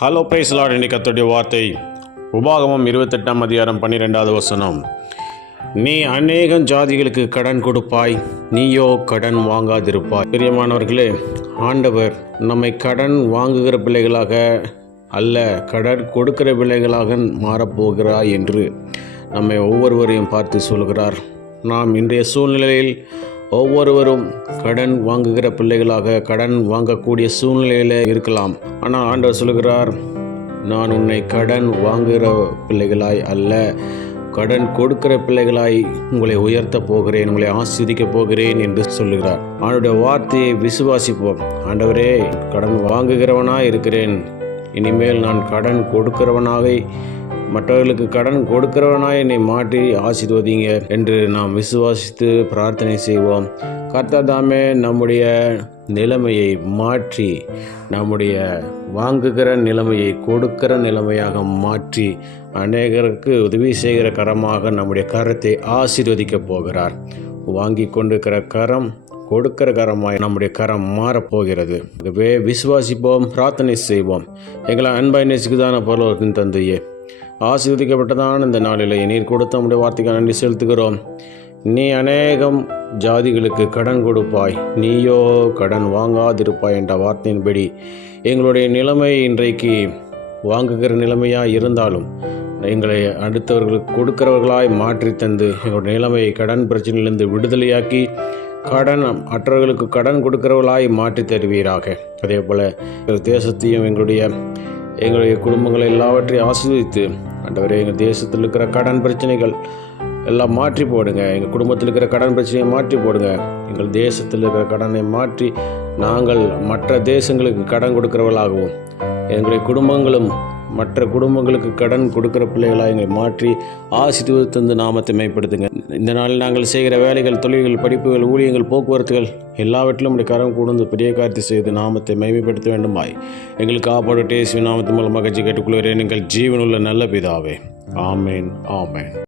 Hello பேசலாட் இன்னைக்கு கத்துடைய வார்த்தை. உபாகமம் இருபத்தெட்டாம் அதிகாரம் பன்னிரெண்டாவது வசனம். நீ அநேகம் ஜாதிகளுக்கு கடன் கொடுப்பாய் நீயோ கடன் வாங்காதிருப்பாய். பிரியமானவர்களே ஆண்டவர் நம்மை கடன் வாங்குகிற பிள்ளைகளாக அல்ல கடன் கொடுக்கிற பிள்ளைகளாக மாறப்போகிறாய் என்று நம்மை ஒவ்வொருவரையும் பார்த்து சொல்கிறார். நாம் இன்றைய சூழ்நிலையில் ஒவ்வொருவரும் கடன் வாங்குகிற பிள்ளைகளாக கடன் வாங்கக்கூடிய சூழ்நிலையில் இருக்கலாம். ஆனால் ஆண்டவர் சொல்கிறார் நான் உன்னை கடன் வாங்குகிற பிள்ளைகளாய் அல்ல கடன் கொடுக்கிற பிள்ளைகளாய் உங்களை உயர்த்த போகிறேன் உங்களை ஆஸ்வதிக்க போகிறேன் என்று சொல்லுகிறார். அவனுடைய வார்த்தையை விசுவாசிப்போம். ஆண்டவரே கடன் வாங்குகிறவனாய் இருக்கிறேன். இனிமேல் நான் கடன் கொடுக்கிறவனாக மற்றவர்களுக்கு கடன் கொடுக்கிறவனாய் என்னை மாற்றி ஆசீர்வதிங்க என்று நாம் விசுவாசித்து பிரார்த்தனை செய்வோம். கர்த்தாதாமே நம்முடைய நிலைமையை மாற்றி நம்முடைய வாங்குகிற நிலைமையை கொடுக்கிற நிலைமையாக மாற்றி அநேகருக்கு உதவி செய்கிற கரமாக நம்முடைய கரத்தை ஆசீர்வதிக்கப் போகிறார். வாங்கி கொண்டிருக்கிற கரம் கொடுக்கிற கரமாய் நம்முடைய கரம் மாறப்போகிறது ஆகவே விசுவாசிப்போம் பிரார்த்தனை செய்வோம். எங்களை அன்பாய் நேசிக்குதான பரலோகத்தின் தந்தையே ஆசீர்வதிக்கப்பட்டதான இந்த நாளிலே நீர் கொடுத்த உடைய வார்த்தைக்கு நன்றி செலுத்துகிறோம். நீ அநேகம் ஜாதிகளுக்கு கடன் கொடுப்பாய். நீயோ கடன் வாங்காதிருப்பாய் என்ற வார்த்தையின்படி எங்களுடைய நிலைமை இன்றைக்கு வாங்குகிற நிலைமையாக இருந்தாலும் எங்களை அடுத்தவர்களுக்கு கொடுக்கிறவர்களாய் மாற்றி தந்து எங்களுடைய நிலைமையை கடன் பிரச்சனையிலிருந்து விடுதலையாக்கி கடன் மற்றவர்களுக்கு கடன் கொடுக்கிறவர்களாய் மாற்றி தருவீராக. அதே போல் தேசத்தையும் எங்களுடைய எங்களுடைய குடும்பங்களை எல்லாவற்றையும் ஆசீர்வதித்து ஆண்டவரே எங்கள் தேசத்தில் இருக்கிற கடன் பிரச்சனைகள் எல்லாம் மாற்றி போடுங்க. எங்கள் குடும்பத்தில் இருக்கிற கடன் பிரச்சனையை மாற்றி போடுங்க. எங்கள் தேசத்தில் இருக்கிற கடனை மாற்றி நாங்கள் மற்ற தேசங்களுக்கு கடன் கொடுக்கிறவர்களாகவும். எங்களுடைய குடும்பங்களும் மற்ற குடும்பங்களுக்கு கடன் கொடுக்குற பிள்ளைகளாக எங்களை மாற்றி ஆசீர்வதித்து நாமத்தை மேம்படுத்துங்க. இந்த நாளில் நாங்கள் செய்கிற வேலைகள் தொழில்கள் படிப்புகள் ஊழியங்கள் போக்குவரத்துகள் எல்லாவற்றிலும் உடைய கரம் கூடந்து பெரிய காரியத்தை செய்து நாமத்தை மேம்படுத்த வேண்டுமாய். எங்களுக்கு காப்பாடு டேஸ்வி நாமத்து மூலமாக கேட்டுக்கொள்கிறேன் எங்கள் ஜீவனுள்ள நல்ல பிதாவே. ஆமேன் ஆமேன்.